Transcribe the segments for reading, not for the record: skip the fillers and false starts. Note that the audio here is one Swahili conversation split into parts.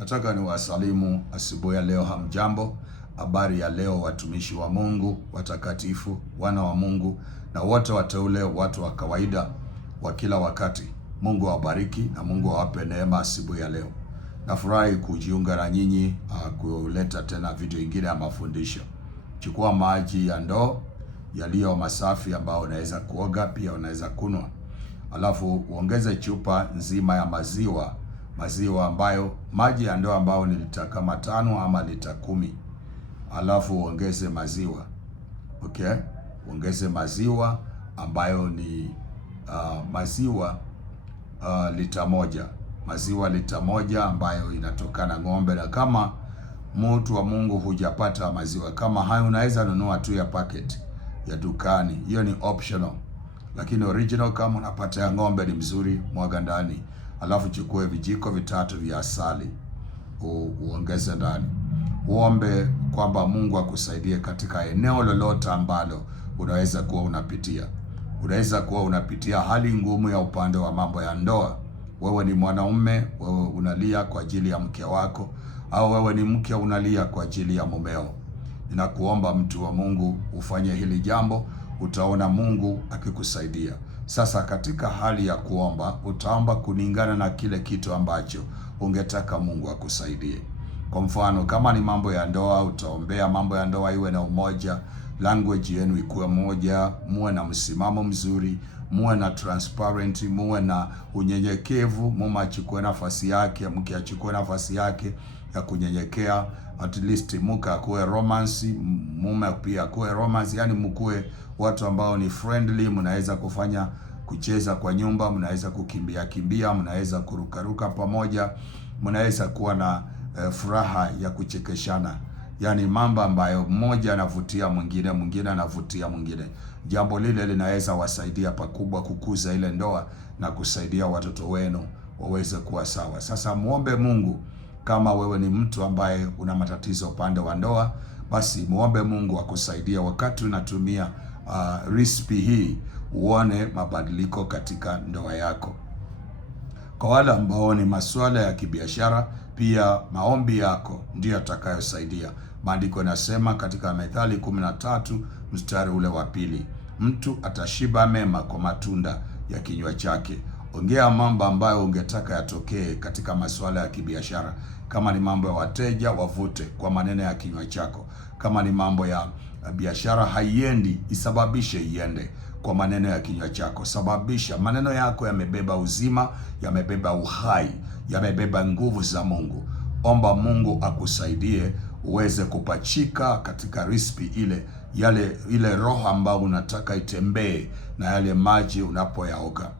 Nataka niwasalimu asubuhi ya leo. Hamjambo? Habari ya leo, watumishi wa Mungu, watakatifu, wana wa Mungu na wote wateule, watu wa kawaida wa kila wakati. Mungu awabariki na Mungu awape neema asubuhi ya leo. Nafurahi kujiunga na nyinyi kuleta tena video ingine ya mafundisho. Chukua maji ya ndoo yaliyo masafi ambayo unaweza kuoga, pia unaweza kunywa. Alafu uongeze chupa nzima ya maziwa ambayo maji ya ndoo ambayo ni lita kama 5 ama lita 10. Alafu uongeze maziwa. Okay? Uongeze maziwa ambayo ni maziwa lita 1. Maziwa lita 1 ambayo inatokana ng'ombe, na kama mtu wa Mungu hujapata maziwa kama hayo, unaweza nunua tu ya packet ya dukani. Hiyo ni optional. Lakini original kama unapata ya ng'ombe ni mzuri, mwaga ndani. Alafu chukue vijiko 3 vya asali uongeze ndani. Uombe kwamba Mungu akusaidie katika eneo lolote ambalo unaweza kuwa unapitia. Unaweza kuwa unapitia hali ngumu ya upande wa mambo ya ndoa. Wewe ni mwanaume, wewe unalia kwa ajili ya mke wako, au wewe ni mke unalia kwa ajili ya mumeo. Ninakuomba mtu wa Mungu ufanye hili jambo, utaona Mungu akikusaidia. Sasa katika hali ya kuomba, utaomba kulingana na kile kitu ambacho ungetaka Mungu akusaidie. Kwa mfano, kama ni mambo ya ndoa, utaombea mambo ya ndoa iwe na umoja, language yenu ikuwe moja, muwe na msimamo mzuri, muwe na transparent, muwe na unyenyekevu, mume achukue nafasi yake, mke achukue nafasi yake ya kunyenyekea, at least mke akuwe romance, mume pia akuwe romance, yani mkuwe watu ambao ni friendly, mnaweza kufanya kucheza kwa nyumba, mnaweza kukimbia, mnaweza kurukaruka pamoja, mnaweza kuwa na furaha ya kuchekeshana. Yani mambo ambayo mmoja anavutia mwingine, mwingine anavutia mwingine. Jambo lile linaweza wasaidia pakubwa kukuza ile ndoa na kusaidia watoto wenu waweze kuwa sawa. Sasa muombe Mungu. Kama wewe ni mtu ambaye una matatizo upande wa ndoa, basi muombe Mungu akusaidia wakati unatumia recipe hii, uone mabadiliko katika ndoa yako. Kwa wale ambao ni masuala ya kibiashara, pia maombi yako ndiyo yatakayosaidia. Maandiko yanasema katika Methali 13 mstari ule wa 2, mtu atashiba mema kwa matunda ya kinywa chake. Ongea mambo ambayo ungetaka yatokee katika masuala ya kibiashara. Kama ni mambo ya wateja, wavute kwa maneno ya kinywa chako. Kama ni mambo ya biashara haiendi, isababishe iende kwa maneno ya kinywa chako. Sababisha. Maneno yako yamebeba uzima, yamebeba uhai, yamebeba nguvu za Mungu. Omba Mungu akusaidie uweze kupachika katika recipe ile roho ambayo unataka itembee na yale maji unapoyaoga.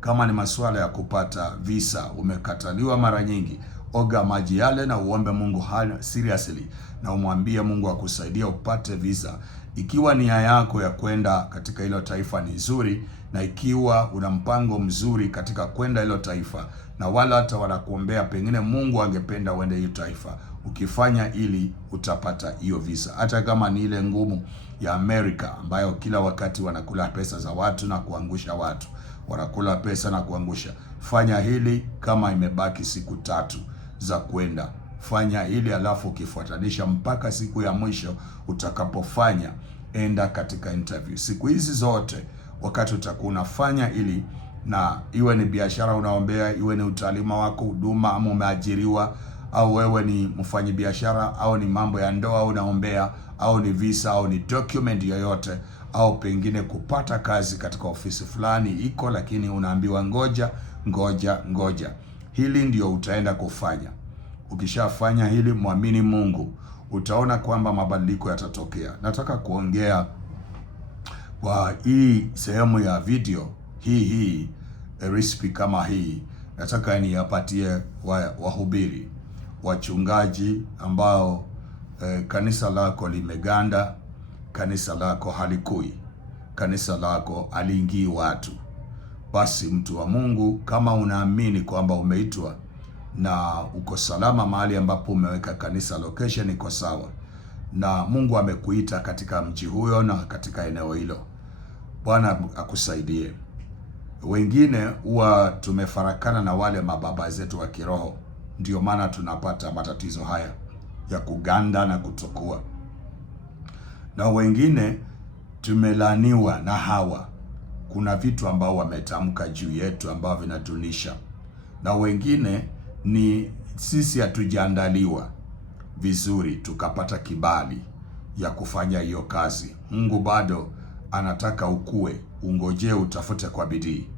Kama ni masuala ya kupata visa, umekataliwa mara nyingi, oga maji yale na uombe Mungu seriously, na umwambie Mungu akusaidie upate visa. Ikiwa nia yako ya kwenda katika hilo taifa ni nzuri, na ikiwa una mpango mzuri katika kwenda hilo taifa, na wala hata wanakuombea pengine Mungu angependa uende hiyo taifa, ukifanya ili utapata hiyo visa. Hata kama ni ile ngumu ya Amerika ambayo kila wakati wanakula pesa za watu na kuangusha watu, wanakula pesa na kuangusha. Fanya hili kama imebaki siku 3 za kwenda. Fanya hili, alafu ukifuatanisha mpaka siku ya mwisho utakapofanya, enda katika interview. Siku hizi zote wakati utakuwa unafanya ili, na iwe ni biashara unaombea, iwe ni utalima wako, huduma, ama umeajiriwa, au wewe ni mfanyi biashara, au ni mambo ya ndoa unaombea, au ni visa, au ni document yoyote, au pengine kupata kazi katika ofisi fulani iko, lakini unaambiwa ngoja. Hili ndio utaenda kufanya. Ukishafanya hili, muamini Mungu, utaona kwamba mabadiliko yatatokea. Nataka kuongea kwa hii sehemu ya video hii recipe kama hii, nataka niyapatie wahubiri, wachungaji ambao kanisa lako limeganda, kanisa lako halikui, kanisa lako aliingii watu. Basi mtu wa Mungu, kama unaamini kwamba umeitwa na uko salama mahali ambapo umeweka kanisa, location iko sawa, na Mungu amekuita katika mji huyo na katika eneo hilo, Bwana akusaidie. Wengine huwa tumefarakana na wale mababa zetu wa kiroho. ndio maana tunapata matatizo haya ya kuganda na kutokua. Na wengine tumelaniwa na Hawa. Kuna vitu ambao wametamka juu yetu ambao vinatunisha, na wengine ni sisi hatujaandaliwa vizuri tukapata kibali ya kufanya hiyo kazi. Mungu bado anataka ukue, ungojee, utafute kwa bidii.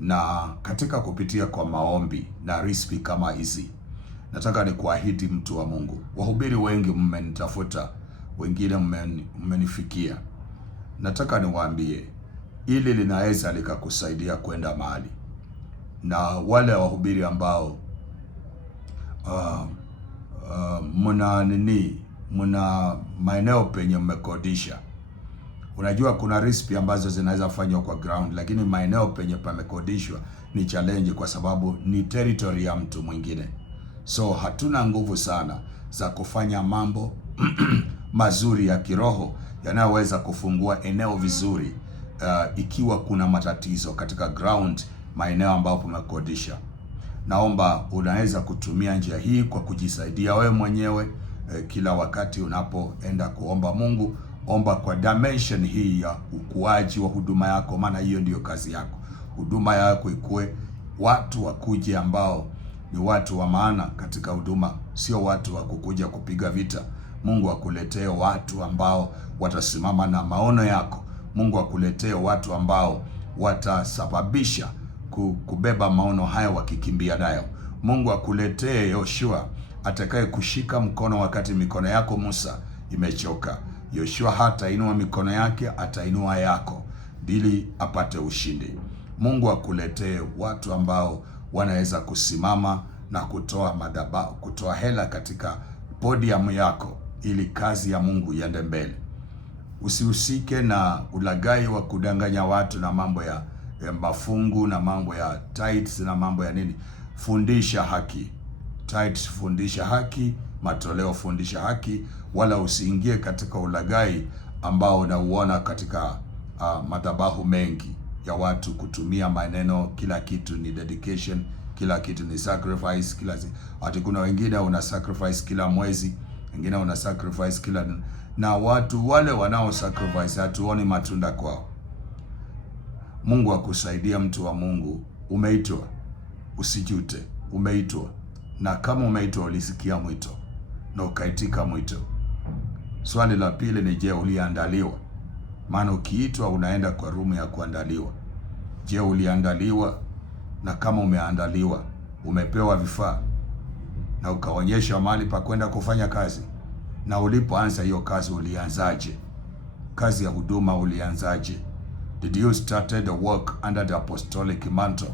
Na katika kupitia kwa maombi na risipi kama hizi, nataka ni kuahidi mtu wa Mungu. Wahubiri wengi mmenitafuta, wengine mmenifikia. Nataka niwaambie ili linaweza likakusaidia kwenda mahali. Na wale wahubiri ambao mna maeneo penye mmekodisha. Unajua kuna recipe ambazo zinaweza fanywa kwa ground, lakini maeneo penye pamekodishwa ni challenge kwa sababu ni territory ya mtu mwingine. So hatuna nguvu sana za kufanya mambo mazuri ya kiroho yanayoweza kufungua eneo vizuri ikiwa kuna matatizo katika ground, maeneo ambayo pamekodisha. Naomba unaweza kutumia njia hii kwa kujisaidia wewe mwenyewe. Kila wakati unapoenda kuomba Mungu, omba kwa dimension hii ya ukuaji wa huduma yako, maana hiyo ndiyo kazi yako. Huduma yako ikue, watu wakuje ambao ni watu wa maana katika huduma, sio watu wa kukuja kupiga vita. Mungu akuletee watu ambao watasimama na maono yako. Mungu akuletee watu ambao watasababisha kubeba maono haya wakikimbia nayo. Mungu akuletee Yoshua atakaye kushika mkono wakati mikono yako Musa imechoka. Yoshua hatainua mikono yake, atainua yako ili apate ushindi. Mungu akuletee watu ambao wanaweza kusimama na kutoa madhabahu, kutoa hela katika podium yako ili kazi ya Mungu iende mbele. Usihusike na ulaghai wa kudanganya watu na mambo ya mafungu na mambo ya tithes na mambo ya nini. Fundisha haki. Tithes fundisha haki, matoleo fundisha haki, wala usiingie katika ulaghai ambao unauona katika madhabahu mengi ya watu kutumia maneno, kila kitu ni dedication, kila kitu ni sacrifice, ati kuna wengine una sacrifice kila mwezi, wengine una sacrifice kila, na watu wale wanao sacrifice hatuoni matunda kwao. Mungu akusaidia, mtu wa Mungu. Umeitwa, usijute, umeitwa. Na kama umeitwa ulisikia mwito na ukaitika mwito. Swali la pili ni je, uliandaliwa? Maana ukiitwa unaenda kwa rumu ya kuandaliwa. Je, uliandaliwa? Na kama umeandaliwa, umepewa vifaa na ukaonyesha mahali pa kwenda kufanya kazi? Na ulipoanza hiyo kazi ulianzaje? Kazi ya huduma ulianzaje? Did you started the work under the apostolic mantle?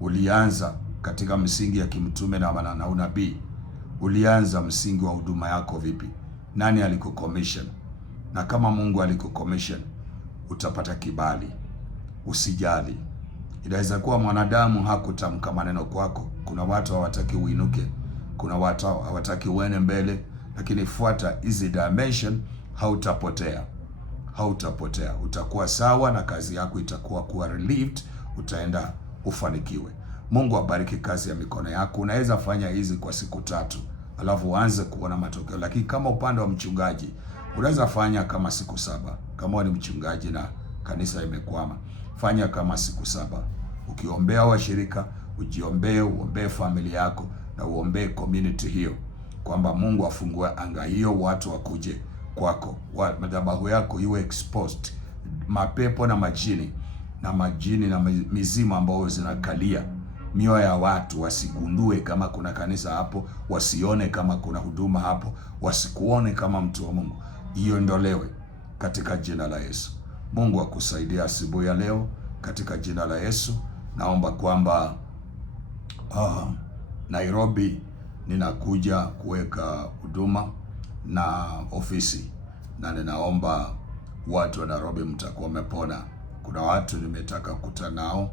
Ulianza katika msingi ya kimtume na unabii? Ulianza msingi wa huduma yako vipi? Nani alikucommission? Na kama Mungu alikucommission, utapata kibali. Usijali. Inaweza kuwa mwanadamu hakutamka maneno kwako. Kuna watu hawataki uinuke, kuna watu hawataki uende mbele, lakini fuata hizi dimension, hautapotea. Hautapotea. Utakuwa sawa na kazi yako itakuwa kuwa relieved, utaenda ufanikiwe. Mungu abariki kazi ya mikono yako. Unaweza fanya hizi kwa siku 3, alafu uanze kuona matokeo. Lakini kama upande wa mchungaji, unaweza fanya kama siku 7. Kama ni mchungaji na kanisa imekwama, fanya kama siku 7. Ukiombea washirika, ujiombee, uombee familia yako na uombee community hiyo, kwamba Mungu afungue anga hiyo, watu wakuje kwako, madhabahu yako iwe exposed. Mapepo na majini na mizimu ambao zinakalia mioyo ya watu wasigundue kama kuna kanisa hapo, wasione kama kuna huduma hapo, wasikuone kama mtu wa Mungu. Iondolewe katika jina la Yesu. Mungu akusaidia asubuhi ya leo katika jina la Yesu. Naomba kwamba Nairobi ninakuja kuweka huduma na ofisi, na ninaomba watu wa Nairobi mtakuwa mmepona. Kuna watu nimetaka kukutana nao,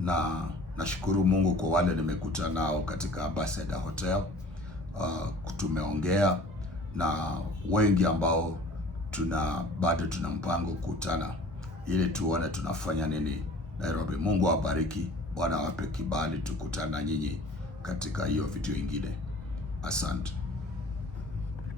na nashukuru Mungu kwa wale nimekutana nao katika Ambassador Hotel. Tumeongea na wengi ambao bado tuna mpango kukutana ili tuone tunafanya nini Nairobi. Mungu awabariki, Bwana awape kibali tukutana na nyinyi katika hiyo video ingine. Asante.